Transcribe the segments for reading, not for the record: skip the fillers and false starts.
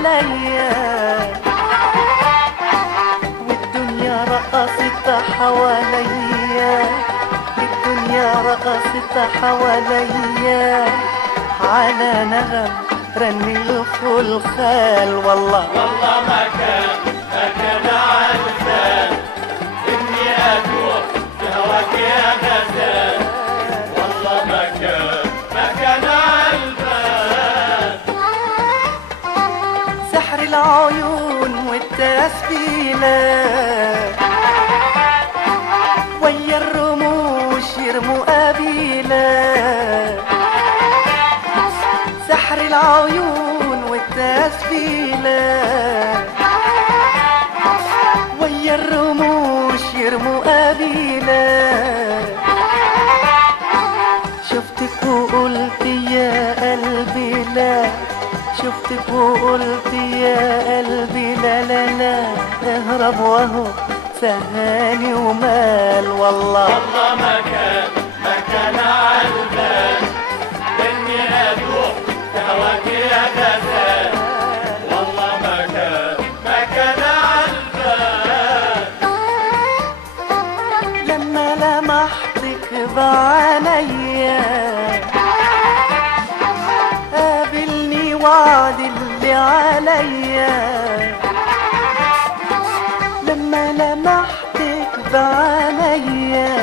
عليا، والدنيا رقصت حواليا، الدنيا رقصت حواليا، على نغم رني الخلخال. والله ما كان عالبال اني ادوق في هواك يا غزال. والله ما كان عالبال. سحر العيون والتسبيلات ويا الرموش يرموا قبيلات، سحر العيون والتسبيلات ويا الرموش يرموا قبيلات. شفتك وقلت يا قلبي لا، شفتك وقلت يا قلبي لا لا لا، اهرب وهو سهاني ومال. والله ما كان عالبال اني ادوق في هواك يا غزال. والله ما كان عالبال. لما لمحتك بعينيا قابلني وعد اللي عليا، لما لمحتك بعينيا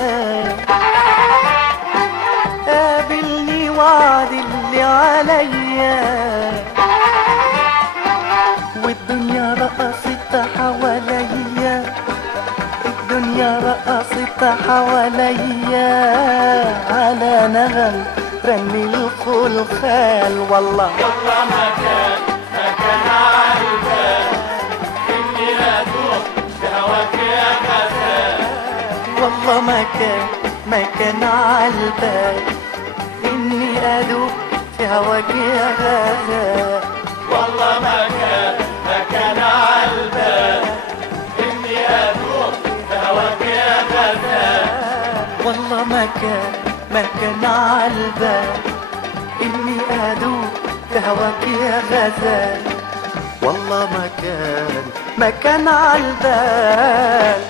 قابلني وعد اللي عليا، والدنيا رقصت حواليا، الدنيا رقصت حواليا، على نغم رني الخلخال. والله ما كان عالبال اني ادوق في هواك يا غزال. والله ما كان عالبال اني ادوب في هواك يا غزال. والله ما كان عالبال اني ادوق في هواك يا غزال. والله ما كان عالبال اني ادوب في هواك يا غزال. والله ما كان عالبال.